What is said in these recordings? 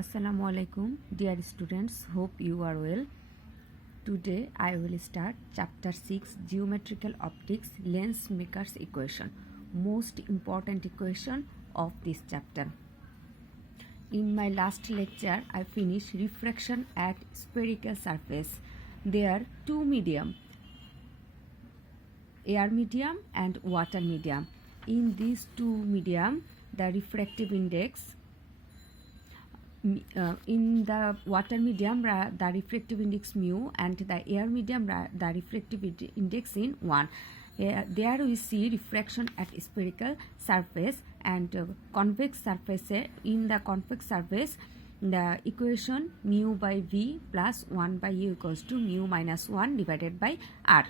Assalamu alaikum, dear students. Hope you are well. Today I will start chapter 6 Geometrical Optics Lens Maker's Equation, most important equation of this chapter. In my last lecture I finished refraction at spherical surface. There are two medium, air medium and water medium. In these two medium the refractive index in the water medium the refractive index mu, and the air medium the refractive index in 1. There we see refraction at spherical surface and convex surface. In the convex surface the equation mu by v plus 1 by u equals to mu minus 1 divided by r.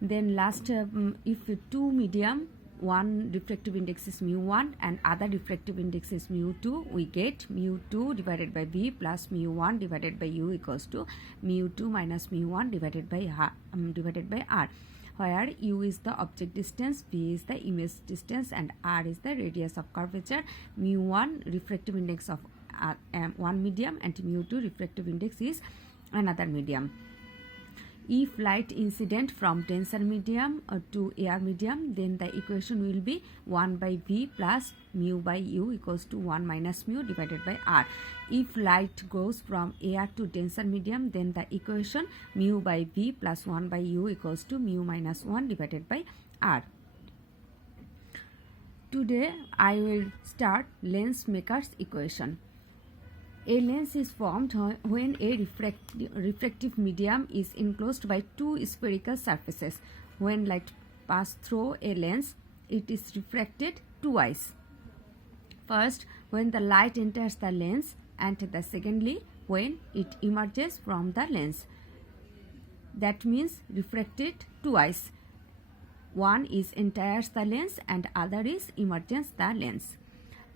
Then last if two medium, one refractive index is mu1 and other refractive index is mu2, we get mu2 divided by v plus mu1 divided by u equals to mu2 minus mu1 divided by r, where u is the object distance, v is the image distance and r is the radius of curvature. Mu1 refractive index of one medium and mu2 refractive index is another medium. If light incident from denser medium to air medium, then the equation will be 1 by v plus mu by u equals to 1 minus mu divided by r. If light goes from air to denser medium, then the equation mu by v plus 1 by u equals to mu minus 1 divided by r. Today I will start lens maker's equation. A lens is formed when a refractive medium is enclosed by two spherical surfaces. When light passes through a lens, it is refracted twice. First, when the light enters the lens, and secondly, when it emerges from the lens. That means refracted twice. One is enters the lens and other is emerges the lens.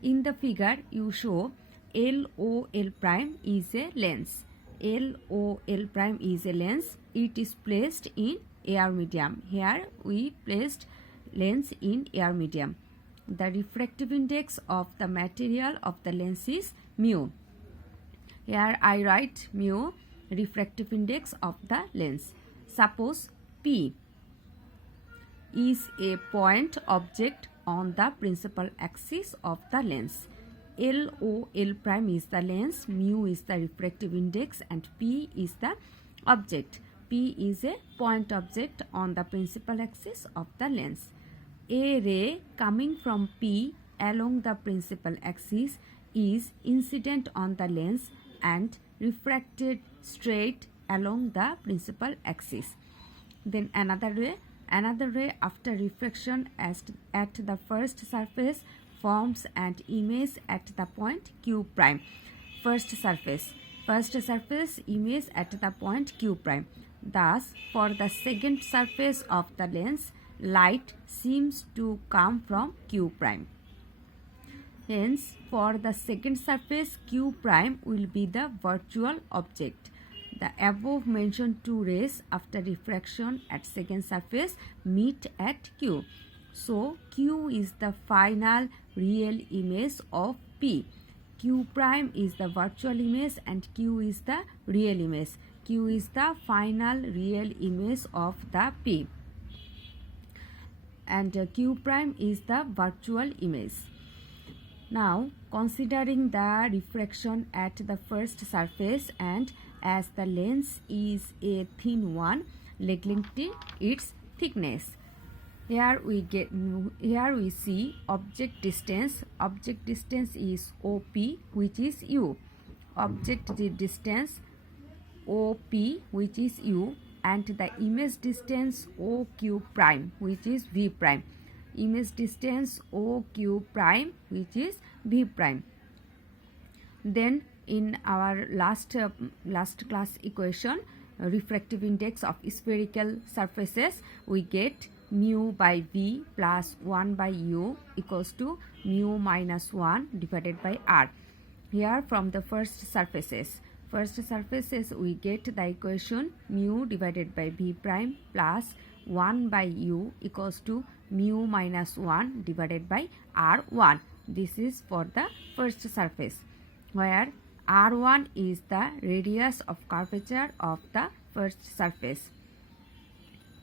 In the figure, you show LOL prime is a lens. LOL prime is a lens. It is placed in air medium. Here we placed lens in air medium. The refractive index of the material of the lens is mu. Here I write mu, refractive index of the lens. Suppose P is a point object on the principal axis of the lens. LOL prime is the lens, mu is the refractive index and P is the object. P is a point object on the principal axis of the lens. A ray coming from P along the principal axis is incident on the lens and refracted straight along the principal axis. Then another ray after refraction at the first surface forms an image at the point Q prime. First surface image at the point Q prime. Thus, for the second surface of the lens, light seems to come from Q prime. Hence, for the second surface, Q prime will be the virtual object. The above mentioned two rays after refraction at second surface meet at Q. So, Q is the final real image of P. Q prime is the virtual image and Q is the real image. Q is the final real image of the P. And Q prime is the virtual image. Now, considering the refraction at the first surface and as the lens is a thin one, neglecting its thickness. Here we see object distance. Object distance is OP, which is U. Object distance OP, which is U, and the image distance OQ prime, which is V prime. Image distance OQ prime, which is V prime. Then in our last class equation, refractive index of spherical surfaces, we get mu by v plus 1 by u equals to mu minus 1 divided by r. Here from the first surfaces we get the equation mu divided by v prime plus 1 by u equals to mu minus 1 divided by r1. This is for the first surface. where R1 is the radius of curvature of the first surface.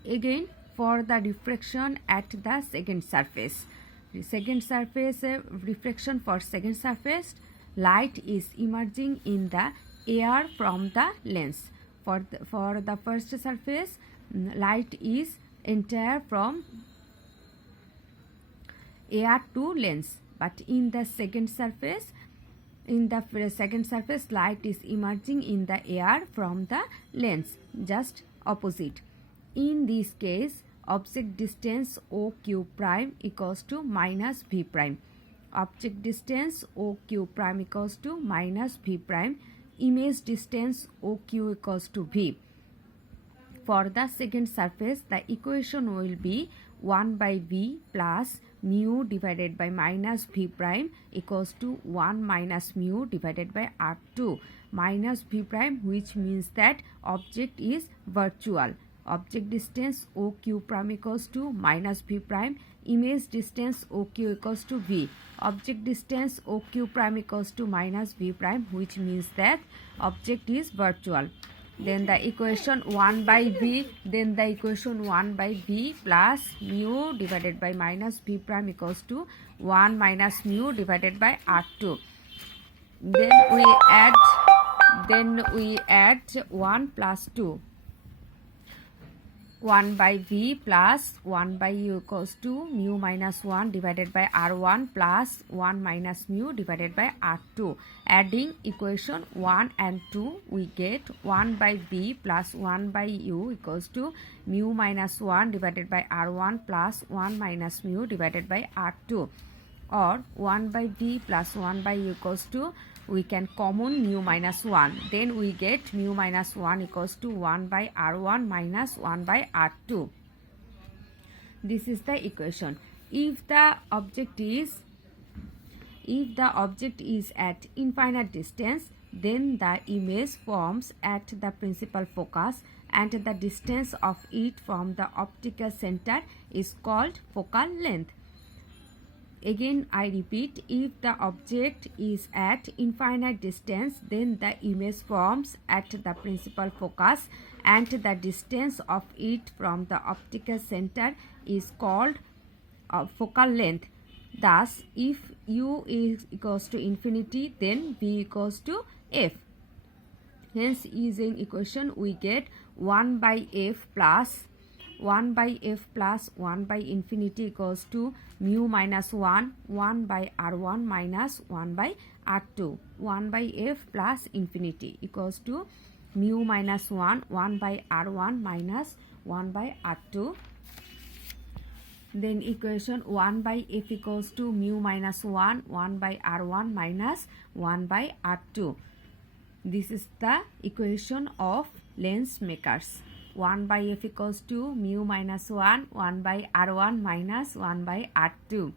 Again, for the diffraction at the second surface. The second surface, refraction for second surface, light is emerging in the air from the lens. For the first surface, light is enter from air to lens, but in the second surface, light is emerging in the air from the lens, just opposite. In this case, object distance OQ prime equals to minus V prime. Object distance OQ prime equals to minus V prime. Image distance OQ equals to V. For the second surface, the equation will be 1 by V plus mu divided by minus V prime equals to 1 minus mu divided by R2 minus V prime, which means that object is virtual. Object distance OQ prime equals to minus V prime. Image distance OQ equals to V. Object distance OQ prime equals to minus V prime, which means that object is virtual. Then the equation 1 by V plus mu divided by minus V prime equals to 1 minus mu divided by R2. Then we add 1 plus 2. 1 by V plus 1 by U equals to mu minus 1 divided by R1 plus 1 minus mu divided by R2. Adding equation 1 and 2, we get 1 by V plus 1 by U equals to mu minus 1 divided by R1 plus 1 minus mu divided by R2. Or 1 by V plus 1 by U equals to, we can common mu minus 1. Then we get mu minus 1 equals to 1 by R1 minus 1 by R2. This is the equation. If the object is at infinite distance, then the image forms at the principal focus and the distance of it from the optical center is called focal length. Again, I repeat, if the object is at infinite distance, then the image forms at the principal focus and the distance of it from the optical center is called focal length. Thus, if U is equals to infinity, then V equals to F. Hence, using equation, we get 1 by F plus 1 by F plus 1 by infinity equals to mu minus 1 by R1 minus 1 by R2. 1 by F plus infinity equals to mu minus 1 by R1 minus 1 by R2. Then equation 1 by F equals to mu minus 1 by R1 minus 1 by R2. This is the equation of lens makers. 1 by F equals to mu minus 1 by R1 minus 1 by R2.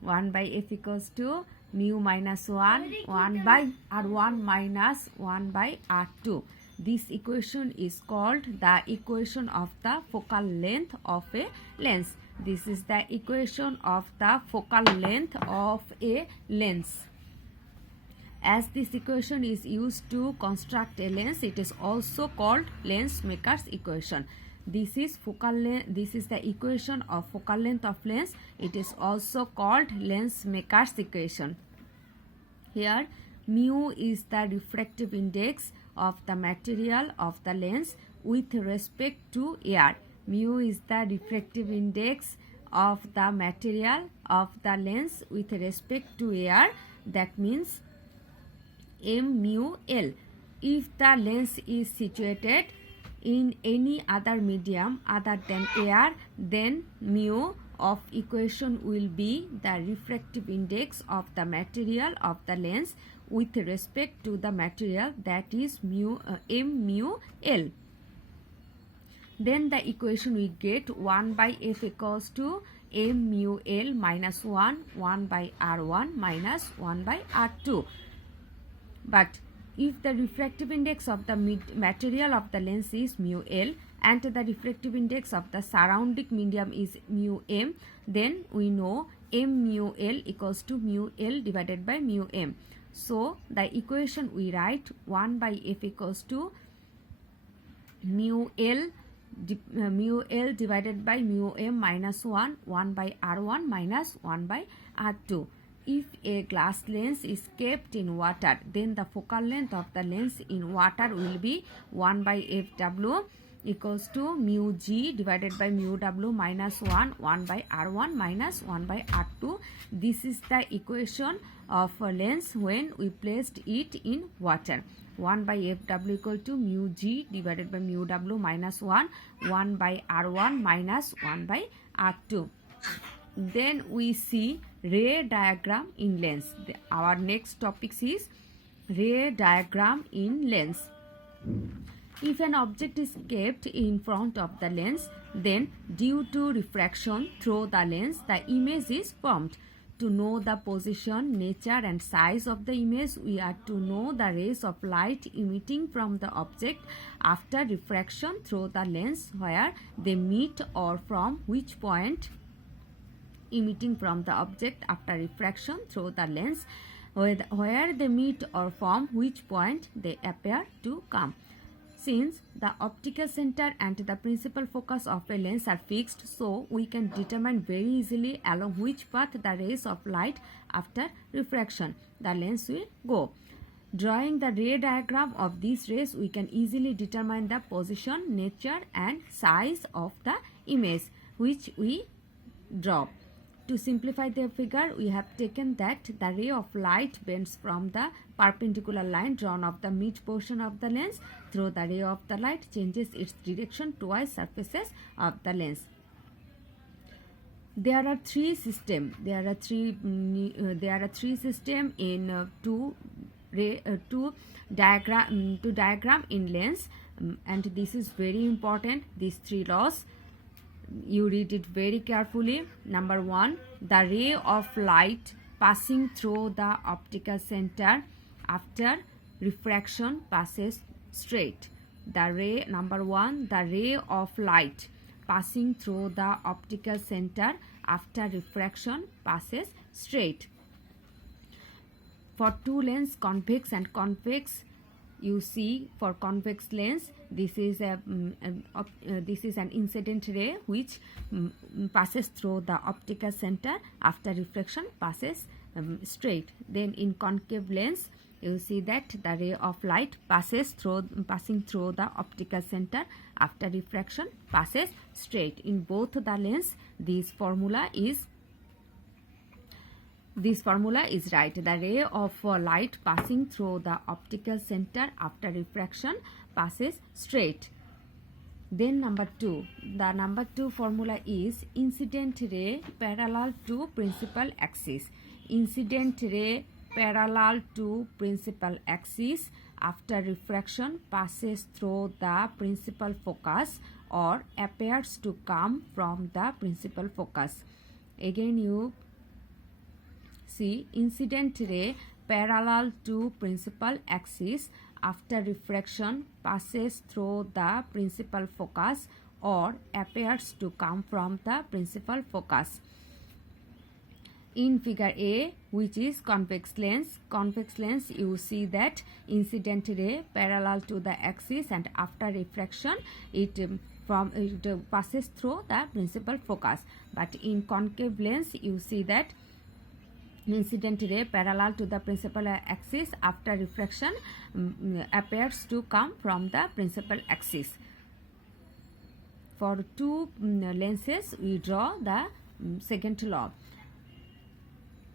1 by F equals to mu minus 1 by R1 minus 1 by R2. This equation is called the equation of the focal length of a lens. This is the equation of the focal length of a lens. As this equation is used to construct a lens, it is also called lens maker's equation. This is the equation of focal length of lens. It is also called lens maker's equation. Here, mu is the refractive index of the material of the lens with respect to air. Mu is the refractive index of the material of the lens with respect to air. That means m mu L. If the lens is situated in any other medium other than air, then mu of equation will be the refractive index of the material of the lens with respect to the material, that is m mu L. Then the equation we get 1 by F equals to m mu L minus 1 by R1 minus 1 by R2. But if the refractive index of the material of the lens is mu L and the refractive index of the surrounding medium is mu m, then we know m mu L equals to mu L divided by mu m. So the equation we write 1 by f equals to mu L divided by mu m minus 1 by r1 minus 1 by r2. If a glass lens is kept in water, then the focal length of the lens in water will be 1 by fw equals to mu g divided by mu w minus 1 by r1 minus 1 by r2. This is the equation of a lens when we placed it in water. 1 by fw equal to mu g divided by mu w minus 1 by r1 minus 1 by r2. Then we see ray diagram in lens. Our next topic is ray diagram in lens. If an object is kept in front of the lens, then due to refraction through the lens, the image is formed. To know the position, nature and size of the image, we are to know the rays of light emitting from the object after refraction through the lens, where they meet or from which point emitting from the object after refraction through the lens, where they meet or from which point they appear to come. Since the optical center and the principal focus of a lens are fixed, so we can determine very easily along which path the rays of light after refraction the lens will go. Drawing the ray diagram of these rays, we can easily determine the position, nature and size of the image which we draw. To simplify the figure, we have taken that the ray of light bends from the perpendicular line drawn of the mid portion of the lens. Through the ray of the light changes its direction towards surfaces of the lens. There are three systems. There are three systems in to diagram in lens, and this is very important. These three laws, you read it very carefully. Number 1, the ray of light passing through the optical center after refraction passes straight. Number 1, the ray of light passing through the optical center after refraction passes straight. For two lenses, convex and convex, you see for convex lens, this is an incident ray which passes through the optical center after refraction passes straight. Then in concave lens, you see that the ray of light passing through the optical center after refraction passes straight. In both the lens, this formula is right. The ray of light passing through the optical center after refraction passes straight. Then number 2. The number 2 formula is incident ray parallel to principal axis. Incident ray parallel to principal axis after refraction passes through the principal focus or appears to come from the principal focus. Again you see incident ray parallel to principal axis after refraction passes through the principal focus or appears to come from the principal focus. In figure A, which is convex lens, you see that incident ray parallel to the axis and after refraction it passes through the principal focus. But in concave lens, you see that incident ray parallel to the principal axis after refraction appears to come from the principal axis. For two lenses, we draw the second law.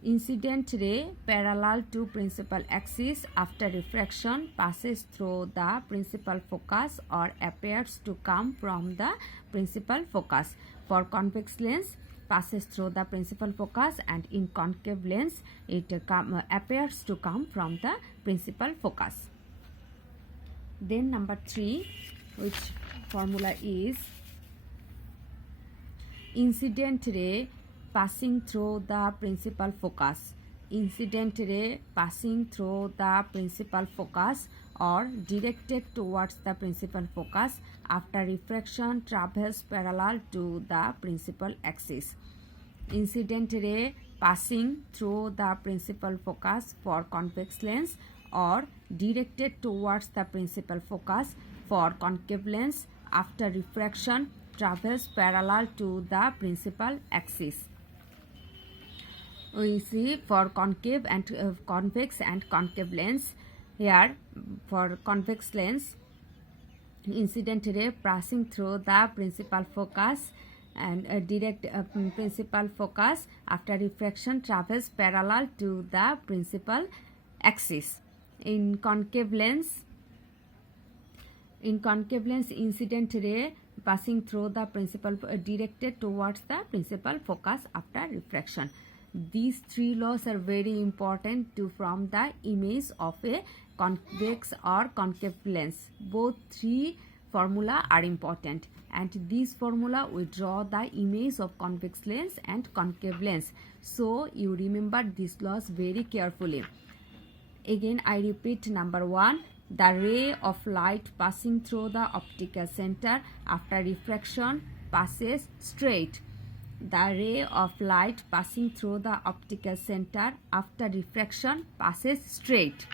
Incident ray parallel to principal axis after refraction passes through the principal focus or appears to come from the principal focus. For convex lens, passes through the principal focus, and in concave lens it appears to come from the principal focus. Then number 3, which formula is incident ray passing through the principal focus. Incident ray passing through the principal focus or directed towards the principal focus after refraction travels parallel to the principal axis. Incident ray passing through the principal focus for convex lens or directed towards the principal focus for concave lens after refraction travels parallel to the principal axis. We see for concave and convex and concave lens. Here for convex lens, incident ray passing through the principal focus and direct principal focus after refraction travels parallel to the principal axis. In concave lens, incident ray passing through the principal directed towards the principal focus after refraction. These three laws are very important to form the image of a convex or concave lens. Both three formula are important, and this formula will draw the image of convex lens and concave lens. So you remember these laws very carefully. Again I repeat, number 1, the ray of light passing through the optical center after refraction passes straight. The ray of light passing through the optical center after refraction passes straight.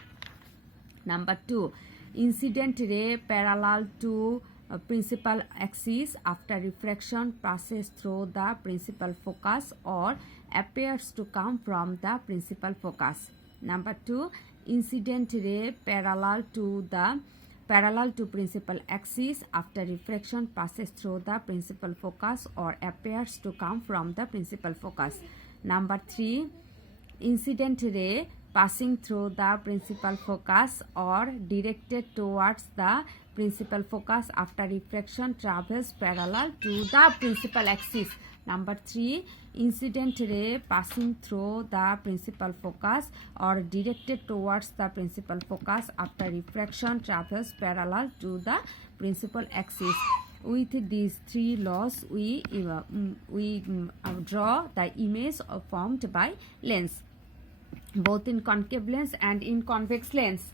Number 2, incident ray parallel to principal axis after refraction passes through the principal focus or appears to come from the principal focus. Number 2, incident ray parallel to principal axis after refraction passes through the principal focus or appears to come from the principal focus. Number 3, incident ray passing through the principal focus or directed towards the principal focus after refraction travels parallel to the principal axis. Number 3, incident ray passing through the principal focus or directed towards the principal focus after refraction travels parallel to the principal axis. With these three laws, we draw the image formed by lens, both in concave lens and in convex lens.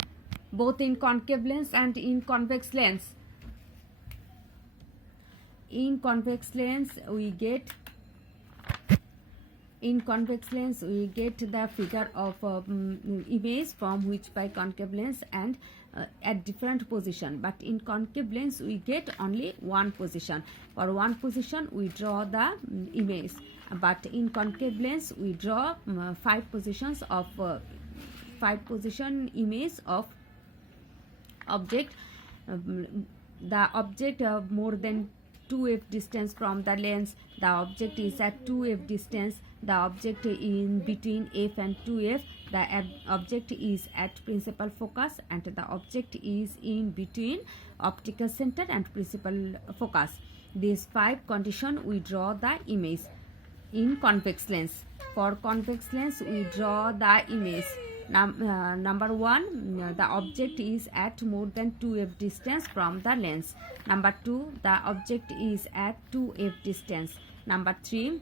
In convex lens, we get the figure of image from which by concave lens and at different position, but in concave lens we get only one position. For one position we draw the image, but in concave lens we draw 5 positions of 5 position image of object. The object more than 2f distance from the lens, the object is at 2f distance, the object in between f and 2f, the object is at principal focus, and the object is in between optical center and principal focus. These 5 conditions we draw the image in convex lens. For convex lens we draw the image. Number 1, the object is at more than 2f distance from the lens. Number 2, the object is at 2f distance. Number 3,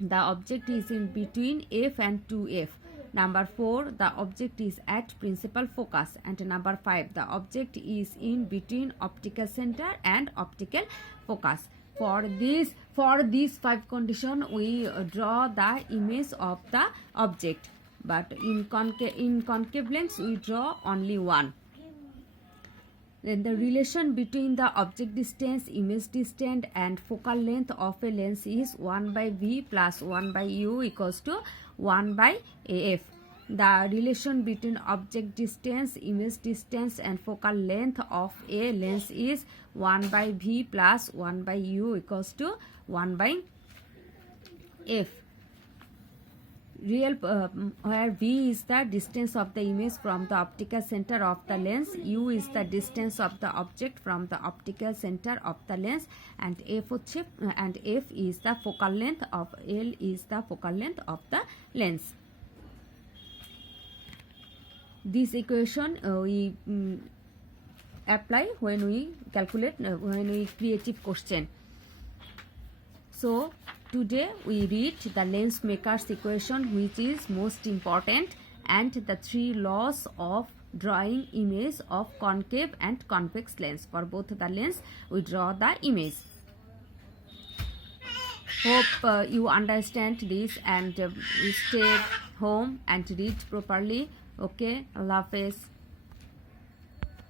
the object is in between f and 2f. Number 4, the object is at principal focus. And number 5, the object is in between optical center and optical focus. For these 5 conditions we draw the image of the object, but in concave lens we draw only one. Then the relation between the object distance, image distance and focal length of a lens is 1 by v plus 1 by u equals to 1 by af. The relation between object distance, image distance and focal length of a lens is 1 by v plus 1 by u equals to 1 by f. Where v is the distance of the image from the optical center of the lens, u is the distance of the object from the optical center of the lens, and f is the focal length of L is the focal length of the lens. This equation we apply when we calculate when we creative question. So today we read the lens maker's equation, which is most important, and the 3 laws of drawing image of concave and convex lens. For both the lens we draw the image. Hope you understand this and stay home and read properly. Okay, Allah Hafiz.